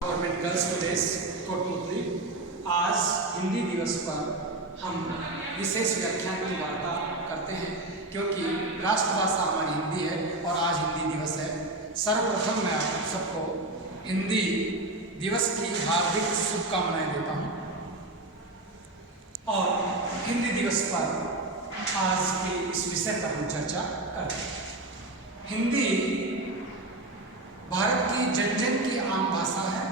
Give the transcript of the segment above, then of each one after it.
Government girls college Kotputli. आज हिंदी दिवस पर हम विशेष व्याख्यान की वार्ता करते हैं क्योंकि राष्ट्रभाषा हमारी हिंदी है और आज हिंदी दिवस है। सर्वप्रथम मैं आप सबको हिंदी दिवस की हार्दिक शुभकामनाएं देता हूं और हिंदी दिवस पर आज के इस विषय पर हम चर्चा करते हैं। हिंदी भारत की जन जन की आम भाषा है।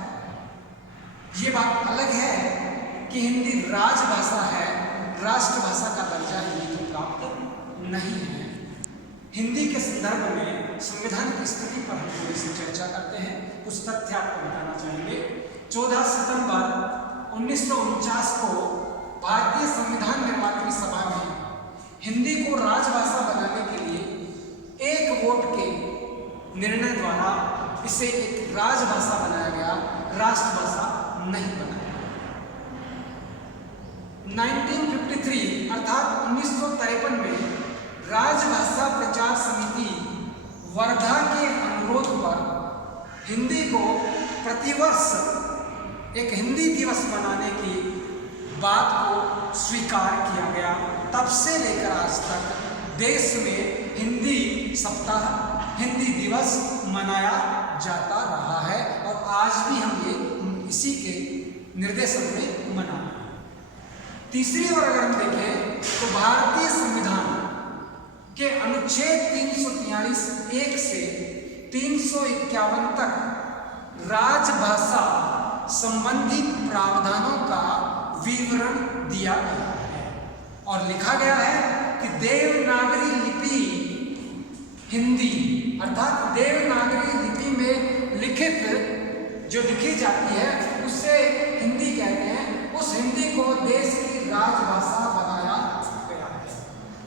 ये बात अलग है कि हिंदी राजभाषा है, राष्ट्रभाषा का दर्जा हिंदी को प्राप्त नहीं है। हिंदी के संदर्भ में संविधान की स्थिति पर हम थोड़ी सी चर्चा करते हैं। कुछ तथ्य आपको बताना चाहेंगे। 14 सितंबर 1949 को भारतीय संविधान निर्मात्री सभा में हिंदी को राजभाषा बनाने के लिए एक वोट के निर्णय द्वारा इसे एक राजभाषा बनाया गया, राष्ट्रभाषा नहीं बनाया। 1953 अर्थात 1953 में राजभाषा प्रचार समिति वर्धा के अनुरोध पर हिंदी को प्रतिवर्ष एक हिंदी दिवस मनाने की बात को स्वीकार किया गया। तब से लेकर आज तक देश में हिंदी सप्ताह, हिंदी दिवस मनाया जाता रहा है और आज भी हम ये इसी के निर्देशन में मना रहे हैं। तीसरी ओर अगर हम देखें तो भारतीय संविधान के अनुच्छेद 343(1) से 351 तक राजभाषा संबंधी प्रावधानों का विवरण दिया गया है और लिखा गया है कि देवनागरी लिपि हिंदी अर्थात देवनागरी लिपि में लिखित जो लिखी जाती है उसे हिंदी कहते हैं। उस हिंदी को देश की राजभाषा बनाया गया है।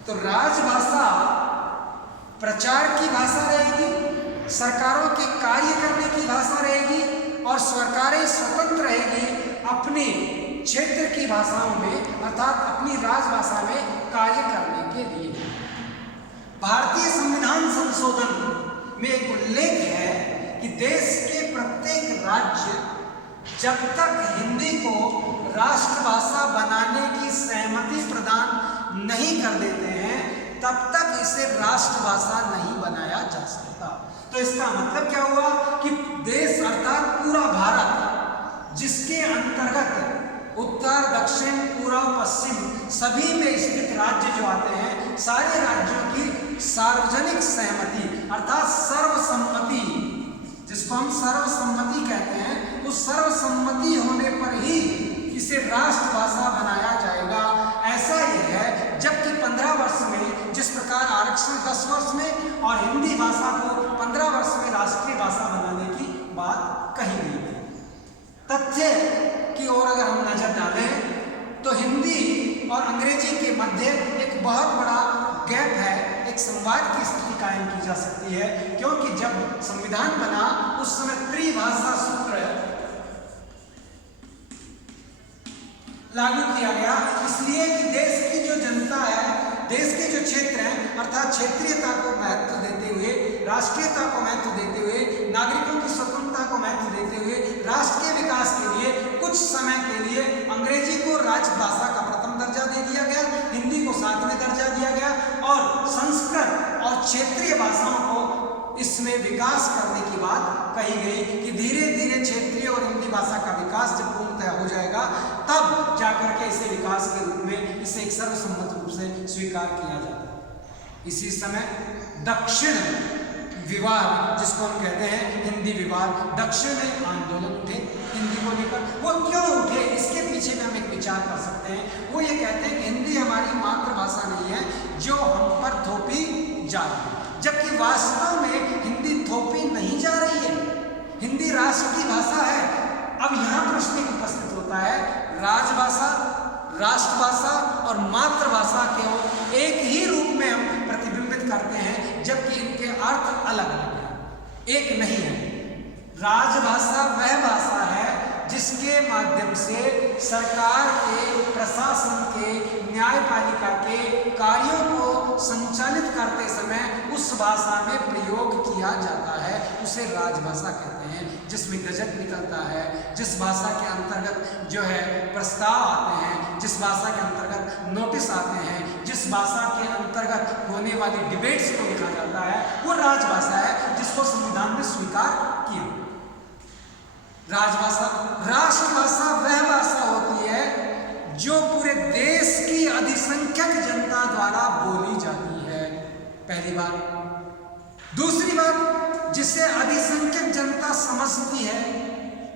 तो राजभाषा प्रचार की भाषा रहेगी, सरकारों के कार्य करने की भाषा रहेगी और सरकारें स्वतंत्र रहेगी अपने क्षेत्र की भाषाओं में अर्थात अपनी राजभाषा में कार्य करने के लिए। भारतीय संविधान संशोधन में एक उल्लेख है कि देश के प्रत्येक राज्य जब तक हिंदी को राष्ट्रभाषा बनाने की सहमति प्रदान नहीं कर देते हैं तब तक इसे राष्ट्रभाषा नहीं बनाया जा सकता। तो इसका मतलब क्या हुआ कि देश अर्थात पूरा भारत जिसके अंतर्गत उत्तर, दक्षिण, पूर्व, पश्चिम सभी में स्थित राज्य जो आते हैं, सारे राज्यों की सार्वजनिक सहमति अर्थात सर्वसम्मति, जिसको हम सर्वसम्मति कहते हैं, उस सर्वसम्मति होने पर ही इसे राष्ट्रभाषा बनाया जाएगा। ऐसा ये है जबकि 15 वर्ष में जिस प्रकार आरक्षण 10 वर्ष में और हिंदी भाषा को 15 वर्ष में राष्ट्रीय भाषा बनाने की बात कही गई थी। तथ्य की ओर अगर हम नजर डालें तो हिंदी और अंग्रेजी के मध्य एक बहुत बड़ा गैप है, एक संवाद की स्थिति कायम की जा सकती है क्योंकि जब संविधान बना उस समय त्रिभाषा सूत्र लागू किया गया, इसलिए कि देश की जो जनता है, देश के जो क्षेत्र हैं अर्थात क्षेत्रीयता को महत्व देते हुए, राष्ट्रीयता को महत्व देते हुए, नागरिकों की स्वतंत्रता को महत्व देते हुए राष्ट्र के विकास के लिए कुछ समय के लिए अंग्रेजी को राजभाषा का प्रथम दर्जा दे दिया गया, हिंदी को 7वें दर्जा दिया गया और संस्कृत और क्षेत्रीय भाषाओं को इसमें विकास करने की बात कही गई कि धीरे धीरे क्षेत्रीय और हिंदी भाषा का विकास जब पूर्णतः हो जाएगा तब जाकर के इसे विकास के रूप में इसे एक सर्वसम्मत रूप से स्वीकार किया जाता। इसी समय दक्षिण विवाद जिसको हम कहते हैं हिंदी विवाद, दक्षिण में आंदोलन उठे हिंदी को लेकर। वो क्यों उठे इसके पीछे में हम एक विचार कर सकते हैं। वो ये कहते हैं कि हिंदी हमारी मातृभाषा नहीं है जो हम पर थोपी जा रही है, जबकि वास्तव में हिंदी थोपी नहीं जा रही है, हिंदी राष्ट्र की भाषा है। अब यहाँ प्रश्न उपस्थित होता है, राजभाषा, राष्ट्रभाषा और मातृभाषा को एक ही रूप में हम प्रतिबिंबित करते हैं जबकि इनके अर्थ अलग अलग हैं, एक नहीं है। राजभाषा वह भाषा है जिसके माध्यम से सरकार के प्रशासन के, न्यायपालिका के कार्यों को संचालित करते समय उस भाषा में प्रयोग किया जाता है, उसे राजभाषा कहते हैं। जिसमें गजट निकलता है, जिस भाषा के अंतर्गत जो है प्रस्ताव आते हैं, जिस भाषा के अंतर्गत नोटिस आते हैं, जिस भाषा के अंतर्गत होने वाली डिबेट्स को लिखा जाता है, वो राजभाषा है, जिसको संविधान में स्वीकार किया। राजभाषा, राष्ट्रभाषा वह भाषा होती है जो पूरे देश की अधिसंख्यक जनता द्वारा बोली जाती है, पहली बात। दूसरी बात, जिसे अधिसंख्यक जनता समझती है।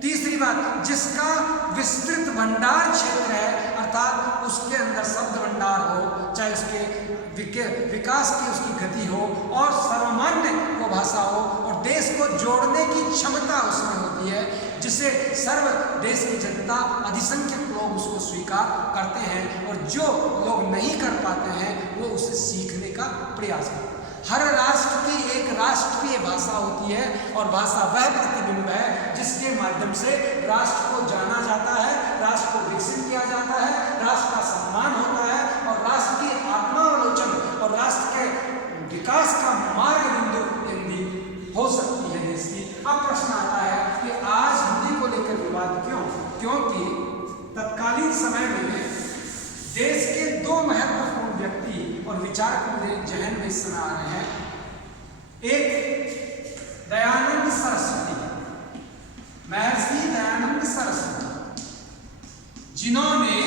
तीसरी बात, जिसका विस्तृत भंडार क्षेत्र है, अर्थात उसके अंदर शब्द भंडार हो, चाहे उसके विकास की उसकी गति हो और सर्वमान्य वो भाषा हो और देश को जोड़ने की क्षमता उसमें होती है, जिसे सर्व देश की जनता, अधिसंख्यक लोग उसको स्वीकार करते हैं और जो लोग नहीं कर पाते हैं वो उसे सीखने का प्रयास करते हैं। हर राष्ट्र की एक राष्ट्रीय भाषा होती है और भाषा वह प्रतिबिंब है जिसके माध्यम से राष्ट्र को जाना जाता है, राष्ट्र को विकसित किया जाता है, राष्ट्र का सम्मान होता है और राष्ट्र की आत्मावलोचन और राष्ट्र के विकास का मार्ग बिंदु हिंदी हो सकती है देश की। अब प्रश्न आता है कि आज हिंदी को लेकर विवाद क्यों? क्योंकि तत्कालीन समय में देश के दो महत्वपूर्ण व्यक्ति और विचारक मेरे जहन में इस समय आ रहे हैं। एक दयानंद सरस्वती, महर्षि दयानंद सरस्वती, जिन्होंने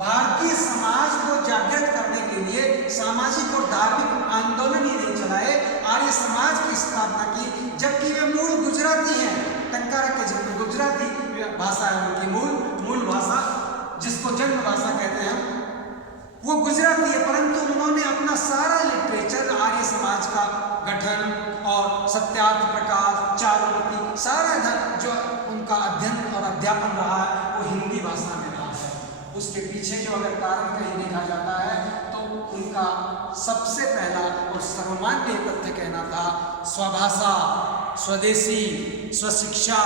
भारतीय समाज को जागृत करने के लिए सामाजिक और धार्मिक आंदोलन ही नहीं चलाए, आर्य समाज की स्थापना की, जबकि वे मूल गुजराती हैं। टंकारा के जन्म गुजराती भाषा है उनकी मूल भाषा, जिसको जन्म भाषा कहते हैं, वो गुजराती है, परंतु उन्होंने अपना सारा लिटरेचर आर्य समाज का गठन और सत्यार्थ प्रकाश, चारुमती, सारा जो उनका अध्ययन और अध्यापन रहा है वो हिंदी भाषा में रहा है। उसके पीछे जो अगर कारण कहीं देखा जाता है तो उनका सबसे पहला और सर्वमान्य तथ्य कहना था स्वभाषा, स्वदेशी, स्वशिक्षा,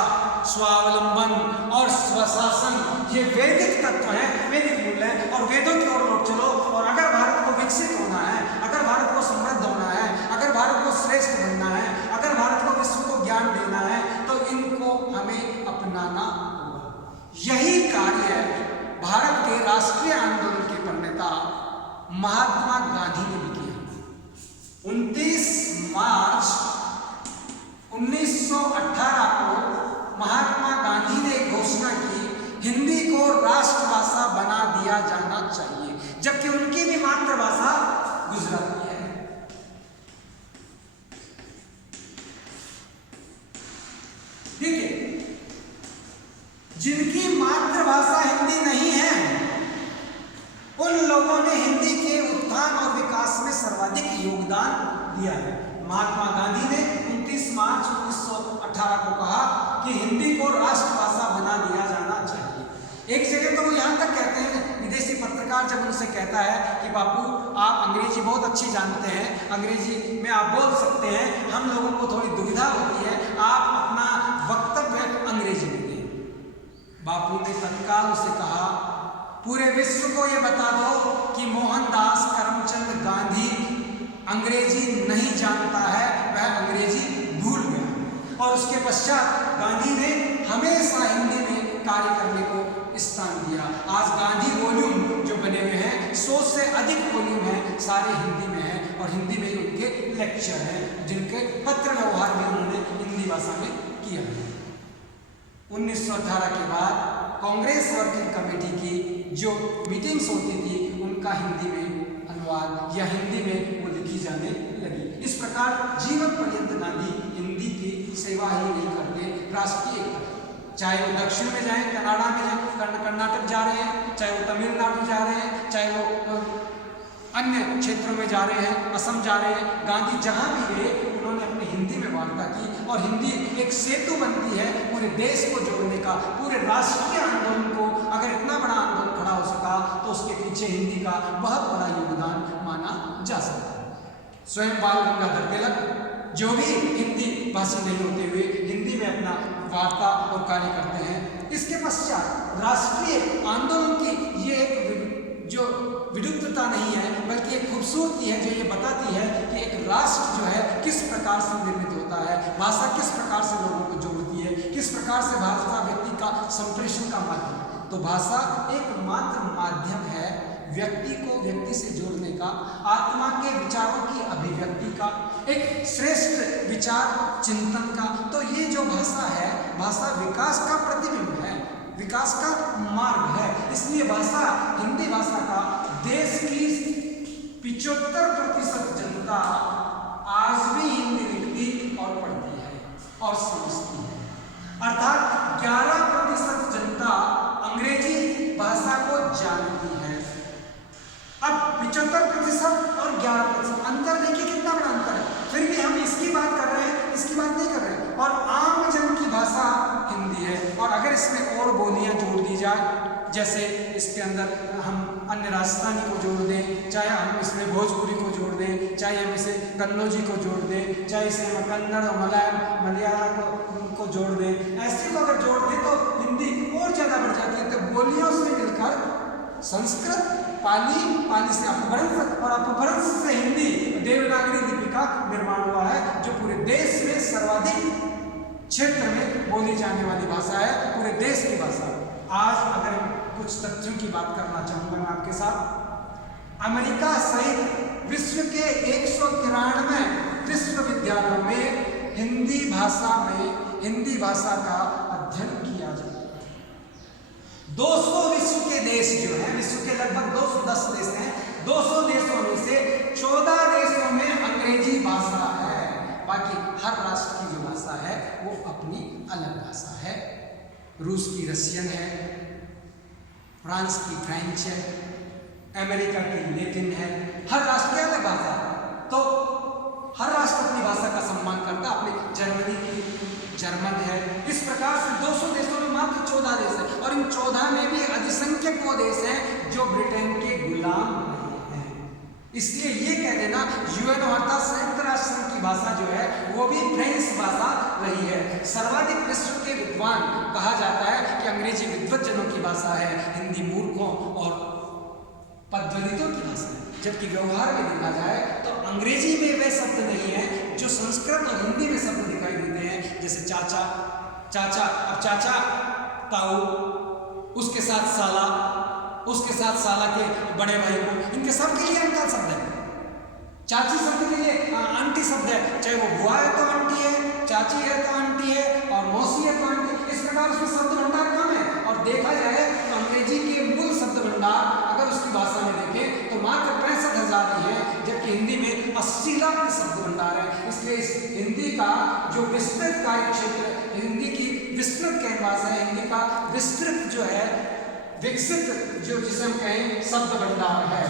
स्वावलंबन और स्वशासन। ये वैदिक तत्व हैं, वैदिक मूल्य हैं और वेदों की ओर लौट चलो। और अगर भारत को विकसित होना है, अगर भारत को समृद्ध होना है, अगर भारत को श्रेष्ठ बनना है, अगर भारत को विश्व को ज्ञान देना है तो इनको हमें अपनाना होगा। यही कार्य भारत के राष्ट्रीय आंदोलन के प्रणेता महात्मा गांधी ने भी किया। 29 मार्च 1918 को महात्मा गांधी ने घोषणा की, हिंदी को राष्ट्रभाषा बना दिया जाना चाहिए, जबकि उनकी भी मातृभाषा गुजराती है। ठीक है, जिनकी मातृभाषा हिंदी नहीं है उन लोगों ने हिंदी के उत्थान और विकास में सर्वाधिक योगदान दिया है। महात्मा गांधी ने 29 मार्च 1918 को कहा कि हिंदी को राष्ट्रभाषा बना दिया जाना चाहिए। एक जगह तो वो यहाँ तक कहते हैं, विदेशी पत्रकार जब उनसे कहता है कि बापू आप अंग्रेजी बहुत अच्छी जानते हैं, अंग्रेजी में आप बोल सकते हैं, हम लोगों को थोड़ी दुविधा होती है, आप अपना वक्तव्य अंग्रेजी में दें। बापू ने तत्काल उसे कहा, पूरे विश्व को ये बता दो कि मोहनदास करमचंद गांधी अंग्रेजी नहीं जानता है, वह अंग्रेजी भूल गया। और उसके पश्चात गांधी ने हमेशा हिंदी में कार्य करने को स्थान दिया। आज गांधी वॉल्यूम जो बने हुए हैं, 100 से अधिक वॉल्यूम हैं, सारे हिंदी में हैं और हिंदी में ही उनके लेक्चर हैं, जिनके पत्र व्यवहार भी उन्होंने हिंदी भाषा में किया है। 1918 के बाद कांग्रेस वर्किंग कमेटी की जो मीटिंग्स होती थी, उनका हिंदी में अनुवाद या हिंदी में वो लिखी जाने लगी। इस प्रकार जीवन पर्यंत गांधी हिंदी की सेवा ही नहीं करते, राष्ट्रीय, चाहे वो दक्षिण में जाएं, कनाडा में जाएं, कर्नाटक जा रहे हैं, चाहे वो तमिलनाडु जा रहे हैं, चाहे वो अन्य क्षेत्रों में जा रहे हैं, असम जा रहे हैं, गांधी जहाँ भी गए उन्होंने अपनी हिंदी में वार्ता की। और हिंदी एक सेतु बनती है पूरे देश को जोड़ने का। पूरे राष्ट्रीय आंदोलन को, अगर इतना बड़ा आंदोलन खड़ा हो सका तो उसके पीछे हिंदी का बहुत बड़ा योगदान माना जा सकता है। स्वयं बाल गंगाधर तिलक जो भी हिंदी भाषी नहीं होते हुए हिंदी में अपना वार्ता और कार्य करते हैं, इसके पश्चात राष्ट्रीय आंदोलन की ये एक जो विरुद्धता नहीं है बल्कि एक खूबसूरती है जो ये बताती है कि एक राष्ट्र जो है किस प्रकार से निर्मित होता है, भाषा किस प्रकार से लोगों को जोड़ती है, किस प्रकार से भाषा व्यक्ति का संप्रेषण का माध्यम है। तो भाषा एकमात्र माध्यम है व्यक्ति को व्यक्ति से जोड़ने का, आत्मा के विचारों की अभिव्यक्ति का, एक श्रेष्ठ विचार चिंतन का। तो ये जो भाषा है, भाषा विकास का प्रतिबिंब है, विकास का मार्ग है। इसलिए भाषा, हिंदी भाषा का देश की 75% जनता आज भी हिंदी लिखती और पढ़ती है और समझती है, अर्थात 11% जनता अंग्रेजी भाषा को जानती है। अब 75% और 11% अंतर देखिए कितना बड़ा अंतर है। फिर भी हम इसकी बात कर रहे हैं, इसकी बात नहीं कर रहे हैं। और आम जन की भाषा हिंदी है। और अगर इसमें और बोलियां जोड़ दी जाए, जैसे इसके अंदर हम अन्य राजस्थानी को जोड़ दें, चाहे हम इसमें भोजपुरी को जोड़ दें, चाहे हम इसे कन्नौजी को जोड़ दें, चाहे इसे हम कन्नड़ और मलयालम को जोड़ दें, ऐसे को अगर जोड़ दें तो हिंदी और ज़्यादा बढ़ जाती है। तो बोलियों से मिलकर संस्कृत, पाली, पाली से अपभ्रंश और अपभ्रंश से हिंदी देवनागरी लिपि का निर्माण हुआ है, जो पूरे देश में सर्वाधिक क्षेत्र में बोली जाने वाली भाषा है, पूरे देश की भाषा। आज अगर कुछ तथ्यों की बात करना चाहूंगा मैं आपके साथ, अमेरिका सहित विश्व के 193 विश्वविद्यालयों में हिंदी भाषा का अध्ययन किया जाता है। 200 विश्व के देश जो हैं, विश्व के लगभग 210 देश हैं, 200 देशों में से 14 देशों में अंग्रेजी भाषा है। बाकी हर राष्ट्र की जो भाषा है वो अपनी अलग भाषा है। रूस की रशियन है, फ्रांस की फ्रेंच है, अमेरिका की लैटिन है, हर राष्ट्र की अलग भाषा है। तो हर राष्ट्र अपनी भाषा का सम्मान करता है। अपनी जर्मनी की जर्मन है। इस प्रकार से 200 देशों में मात्र 14 देश है, और इन 14 में भी अधिसंख्यक वो देश हैं जो ब्रिटेन के गुलाम रहे हैं। इसलिए ये कह देना यूएन वार्ता संयुक्त राष्ट्र संघ की भाषा जो है वो भी फ्रेंच भाषा रही है। सर्वाधिक विश्व के विद्वान कहा जाता है कि अंग्रेजी विद्वत जनों की भाषा है, हिंदी मूर्खों और पद्वलितों की भाषा है। जबकि व्यवहार में देखा जाए तो अंग्रेजी में वे शब्द नहीं है जो संस्कृत और हिंदी में शब्द दिखाई देते हैं, जैसे चाचा, चाचा, अब चाचा, ताऊ, उसके साथ साला, उसके साथ साला के बड़े भाई को, इनके सब के लिए अंकल शब्द है। चाची शब्द के लिए आंटी शब्द है, चाहे वो बुआ है तो आंटी है, चाची है तो आंटी है, और मौसी है तो आंटी। इस प्रकार उसमें शब्द भंडार कम है। और देखा जाए तो अंग्रेजी के मूल शब्द भंडार अगर उसकी भाषा में देखें तो मात्र 65,000 ही है, जबकि हिंदी में 80 लाख के शब्द भंडार है। इसलिए इस हिंदी का जो विस्तृत कार्य क्षेत्र, हिंदी की विस्तृत कैनवास है, हिंदी का विस्तृत जो है विकसित जो जिसे हम कहें शब्द भंडार है।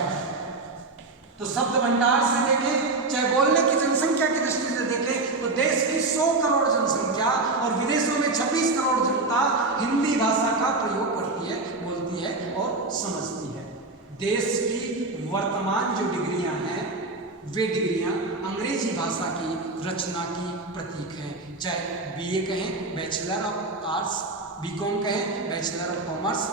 तो शब्द भंडार से देखें, चाहे बोलने की जनसंख्या की दृष्टि से देखें, तो देश की 100 करोड़ जनसंख्या और विदेशों में 26 करोड़ जनता हिंदी भाषा का प्रयोग करती है, बोलती है और समझती है। देश की वर्तमान जो डिग्रियां हैं वे डिग्रियां अंग्रेजी भाषा की रचना की प्रतीक हैं। चाहे बीए कहें, बैचलर ऑफ आर्ट्स, बीकॉम कहें, बैचलर ऑफ कॉमर्स,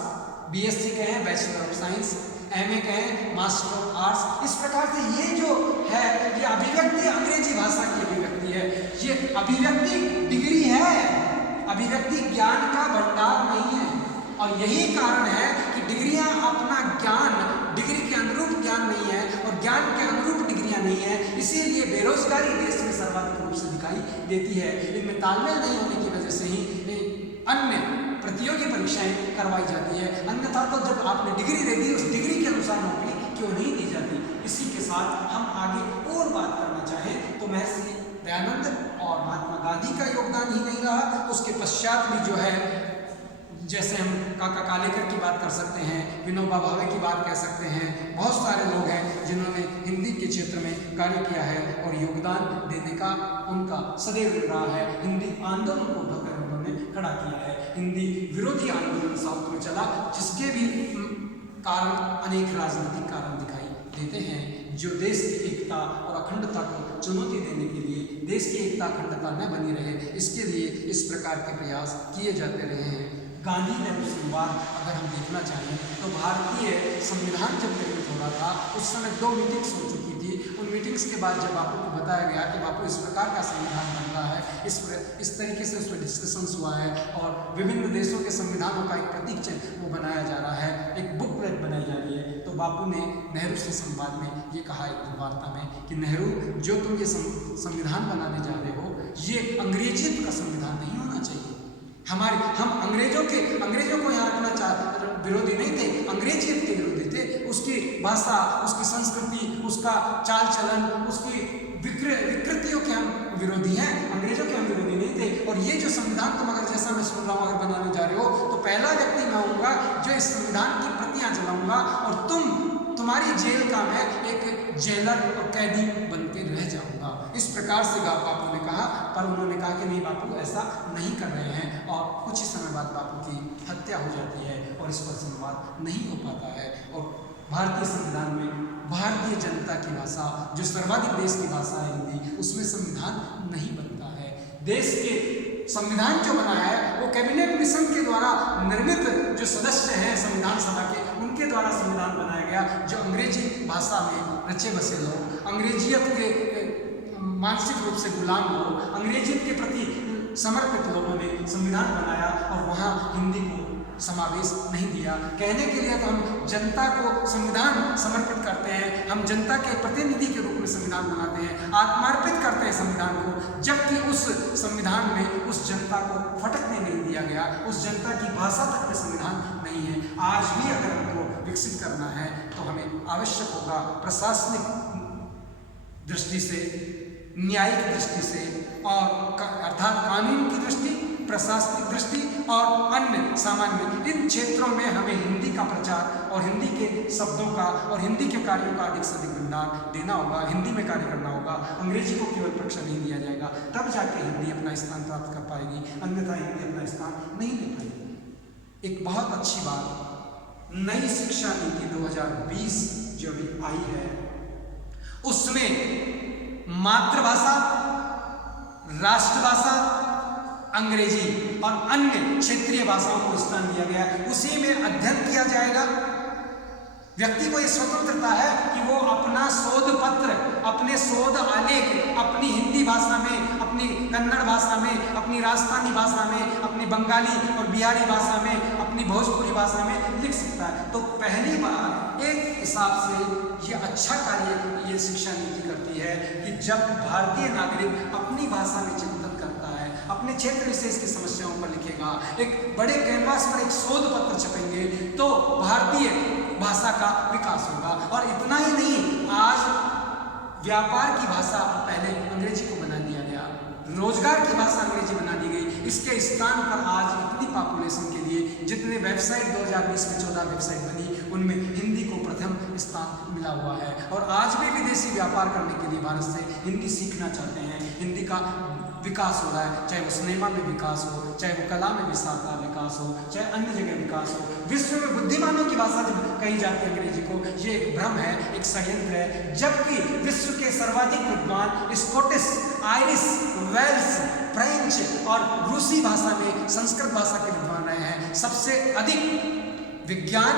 बीएससी कहें, बैचलर ऑफ साइंस, एमए कहें, मास्टर ऑफ आर्ट्स। इस प्रकार से ये जो है ये अभिव्यक्ति अंग्रेजी भाषा की अभिव्यक्ति है। ये अभिव्यक्ति डिग्री है, अभिव्यक्ति ज्ञान का भंडार नहीं है। और यही कारण है कि डिग्रियां अपना ज्ञान, डिग्री के अनुरूप ज्ञान नहीं है और ज्ञान के अनुरूप डिग्रियां नहीं है। इसीलिए बेरोजगारी देश में सर्वाधिक रूप से दिखाई देती है। इनमें तालमेल नहीं होने की वजह से ही अन्य प्रतियोगी परीक्षाएं करवाई जाती है। अन्यथा तो जब आपने डिग्री दे दी, उस डिग्री के अनुसार नौकरी क्यों नहीं दी जाती। इसी के साथ हम आगे और बात करना चाहें तो महर्षि दयानंद और महात्मा गांधी का योगदान ही नहीं रहा, उसके पश्चात भी जो है जैसे हम काका कालेकर की बात कर सकते हैं, विनोबा भावे की बात कह सकते हैं। बहुत सारे लोग हैं जिन्होंने हिंदी के क्षेत्र में कार्य किया है और योगदान देने का उनका सदैव रहा है। हिंदी आंदोलन को उठाकर उन्होंने खड़ा किया है। हिंदी विरोधी आंदोलन साउथ में चला, जिसके भी कारण अनेक राजनीतिक कारण दिखाई देते हैं, जो देश की एकता और अखंडता को चुनौती देने के लिए, देश की एकता अखंडता न बनी रहे, इसके लिए इस प्रकार के प्रयास किए जाते रहे हैं। गांधी नेहरू संवाद अगर हम देखना चाहें तो भारतीय संविधान जब निर्मित हो रहा था उस समय 2 मीटिंग्स हो चुकी थी। उन मीटिंग्स के बाद जब बापू को बताया गया कि बापू इस प्रकार का संविधान बन रहा है, इस तरीके से उस पर डिस्कशंस हुआ है और विभिन्न देशों के संविधानों का एक प्रतीक वो बनाया जा रहा है, एक बुकलेट बनाई जा रही है, तो बापू ने नेहरू से संवाद में ये कहा एक वार्ता में कि नेहरू, जो तुम ये संविधान बनाने जा रहे हो ये अंग्रेजियत का संविधान नहीं होना चाहिए। हम अंग्रेजों को यहाँ रखना विरोधी नहीं थे, अंग्रेजियत के विरोधी थे। उसकी भाषा, उसकी संस्कृति, उसका चाल चलन, उसकी विकृतियों के हम विरोधी हैं, अंग्रेजों के हम विरोधी नहीं थे। और ये जो संविधान तुम अगर, जैसा मैं सुन रहा हूँ, अगर बनाने जा रहे हो तो पहला व्यक्ति मैं होऊंगा जो इस संविधान की प्रतियां जलाऊंगा और तुम्हारी जेल का मैं एक जेलर और कैदी बनके रह जाऊंगा। इस प्रकार से बापू ने कहा, पर उन्होंने कहा कि नहीं बापू ऐसा नहीं कर रहे हैं और कुछ ही समय बाद बापू की हत्या हो जाती है और इस पर संवाद नहीं हो पाता है। और भारतीय संविधान में भारतीय जनता की भाषा, जो सर्वाधिक देश की भाषा है हिंदी, उसमें संविधान नहीं बनता है। देश के संविधान जो बनाया है वो कैबिनेट मिशन के द्वारा निर्मित जो सदस्य हैं संविधान सभा के, उनके द्वारा संविधान बनाया गया, जो अंग्रेजी भाषा में रचे बसे लोग, अंग्रेजियत के मानसिक रूप से गुलाम लोग, अंग्रेजियत के प्रति समर्पित लोगों ने संविधान बनाया और वहाँ हिंदी को समावेश नहीं दिया। कहने के लिए तो हम जनता को संविधान समर्पित करते हैं, हम जनता के प्रतिनिधि के रूप में संविधान बनाते हैं, आत्मार्पित करते हैं संविधान को, जबकि उस संविधान में उस जनता को फटकने नहीं दिया गया, उस जनता की भाषा तक में संविधान नहीं है। आज भी अगर हमको विकसित करना है तो हमें आवश्यक होगा प्रशासनिक दृष्टि से, न्यायिक दृष्टि से और अर्थात कानून की दृष्टि, प्रशासनिक दृष्टि और अन्य सामान्य इन क्षेत्रों में हमें हिंदी का प्रचार और हिंदी के शब्दों का और हिंदी के कार्यों का अधिक से अधिक भंडार देना होगा, हिंदी में कार्य करना होगा। अंग्रेजी को केवल परीक्षा नहीं दिया जाएगा, तब जाके हिंदी अपना स्थान प्राप्त कर पाएगी, अन्यथा हिंदी अपना स्थान नहीं ले पाएगी। एक बहुत अच्छी बात, नई शिक्षा नीति 2020 जो अभी आई है उसमें मातृभाषा, राष्ट्रभाषा, अंग्रेजी और अन्य क्षेत्रीय भाषाओं को स्थान दिया गया है। उसी में अध्ययन किया जाएगा। व्यक्ति को यह स्वतंत्रता है कि वो अपना शोध पत्र, अपने शोध आलेख अपनी हिंदी भाषा में, अपनी कन्नड़ भाषा में, अपनी राजस्थानी भाषा में, अपनी बंगाली और बिहारी भाषा में, अपनी भोजपुरी भाषा में लिख सकता है। तो पहली बार एक हिसाब से ये अच्छा कार्य ये शिक्षा नीति करती है कि जब भारतीय नागरिक अपनी भाषा में चिंतन करता है, अपने क्षेत्र विशेष की समस्याओं पर लिखेगा, एक बड़े कैनवास पर एक शोध पत्र छपेंगे, तो भारतीय भाषा का विकास होगा। और इतना ही नहीं, आज व्यापार की भाषा पहले अंग्रेजी को बना दिया गया, रोजगार की भाषा अंग्रेजी बना दी गई। इसके स्थान पर आज इतनी पॉपुलेशन के लिए जितने वेबसाइट 2020 में 14 वेबसाइट बनी, उनमें हिंदी को प्रथम स्थान मिला हुआ है। और आज भी विदेशी व्यापार करने के लिए भारत से हिंदी सीखना चाहते हैं। हिंदी का विकास हो रहा है, चाहे वो सिनेमा में विकास हो, चाहे वो कला में विकास हो, चाहे अन्य जगह विकास हो। विश्व में बुद्धिमानों की भाषा जब कही जाती है अंग्रेजी को, ये एक भ्रम है, एक षड्यंत्र है। जबकि विश्व के सर्वाधिक विद्वान स्कॉटिश, आयरिश, वेल्स, फ्रेंच और रूसी भाषा में, संस्कृत भाषा के विद्वान रहे हैं। सबसे अधिक विज्ञान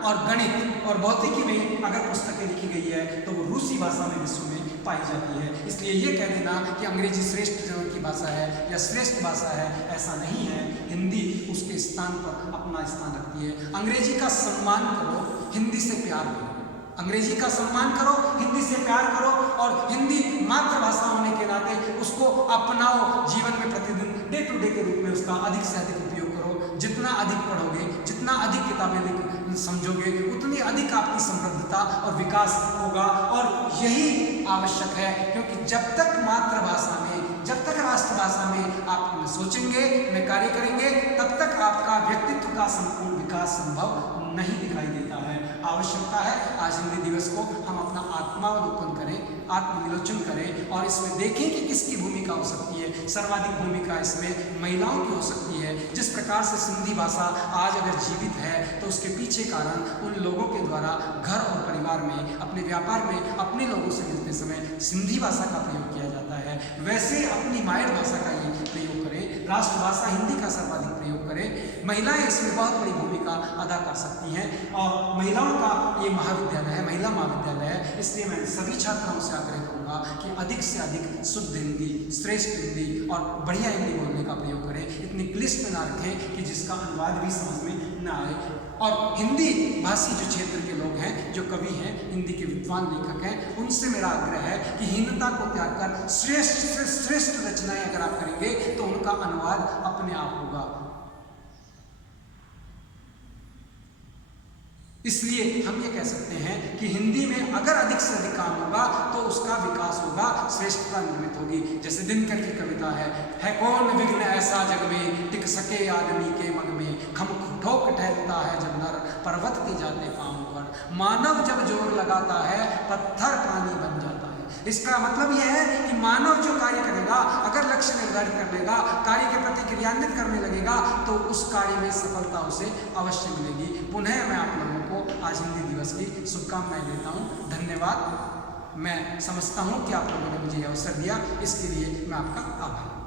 और गणित और भौतिकी में अगर पुस्तकें लिखी गई है तो वो रूसी भाषा में विश्व में पाई जाती है। इसलिए ये कह देना कि अंग्रेजी श्रेष्ठ जनों की भाषा है या श्रेष्ठ भाषा है, ऐसा नहीं है। हिंदी उसके स्थान पर अपना स्थान रखती है। अंग्रेजी का सम्मान करो, हिंदी से प्यार करो। अंग्रेजी का सम्मान करो, हिंदी से प्यार करो और हिंदी मातृभाषा होने के नाते उसको अपनाओ। जीवन में प्रतिदिन डे टू डे के रूप में उसका अधिक से अधिक उपयोग करो। जितना अधिक पढ़ोगे, जितना अधिक किताबें समझोगे, उतनी अधिक आपकी समृद्धता और विकास होगा। और यही आवश्यक है, क्योंकि जब तक मातृभाषा में, जब तक राष्ट्रभाषा में आप सोचेंगे, में कार्य करेंगे, तब तक आपका व्यक्तित्व का संपूर्ण विकास संभव नहीं दिखाई देता है। आवश्यकता है आज हिंदी दिवस को हम अपना आत्मावलोकन करें, आत्मविलोचन करें और इसमें देखें कि किसकी भूमिका हो सकती है। सर्वाधिक भूमिका इसमें महिलाओं की हो सकती है। जिस प्रकार से सिंधी भाषा आज अगर जीवित है तो उसके पीछे कारण उन लोगों के द्वारा घर और परिवार में, अपने व्यापार में, अपने लोगों से मिलते समय सिंधी भाषा का प्रयोग किया जाता है। वैसे अपनी मातृभाषा का ही प्रयोग करें, राष्ट्रभाषा हिंदी का सर्वाधिक प्रयोग करें। करें। महिलाएं इसमें बहुत बड़ी भूमिका अदा कर सकती हैं और महिलाओं का ये महाविद्यालय है, महिला महाविद्यालय है, इसलिए मैं सभी छात्राओं से आग्रह करूँगा कि अधिक से अधिक शुद्ध हिंदी, श्रेष्ठ हिंदी और बढ़िया हिंदी बोलने का प्रयोग करें। इतनी क्लिष्ट ना रखें कि जिसका अनुवाद भी समझ में न आए। और हिंदी भाषी जो क्षेत्र के लोग हैं, जो कवि हैं, हिंदी के विद्वान लेखक हैं, उनसे मेरा आग्रह है कि हीनता को त्याग कर श्रेष्ठ से श्रेष्ठ रचनाएं अगर आप करेंगे तो उनका अनुवाद अपने आप होगा। इसलिए हम ये कह सकते हैं कि हिंदी में अगर अधिक से अधिक काम होगा तो उसका विकास होगा, श्रेष्ठता निर्मित होगी। जैसे दिनकर की कविता है कौन विघ्न ऐसा जग में टिक सके आदमी के मन में, खम ठोक टहलता है जब नर पर्वत के जाते पांव पर, मानव जब जोर लगाता है पत्थर पानी बन जाता है। इसका मतलब यह है कि मानव जो कार्य करेगा, अगर लक्ष्य निर्धारित कर लेगा, कार्य के प्रति क्रियान्वित करने लगेगा तो उस कार्य में सफलता उसे अवश्य मिलेगी। पुनः मैं आप लोगों को आज हिंदी दिवस की शुभकामनाएं देता हूँ। धन्यवाद। मैं समझता हूँ कि आप लोगों ने मुझे अवसर दिया, इसके लिए मैं आपका आभारी हूँ।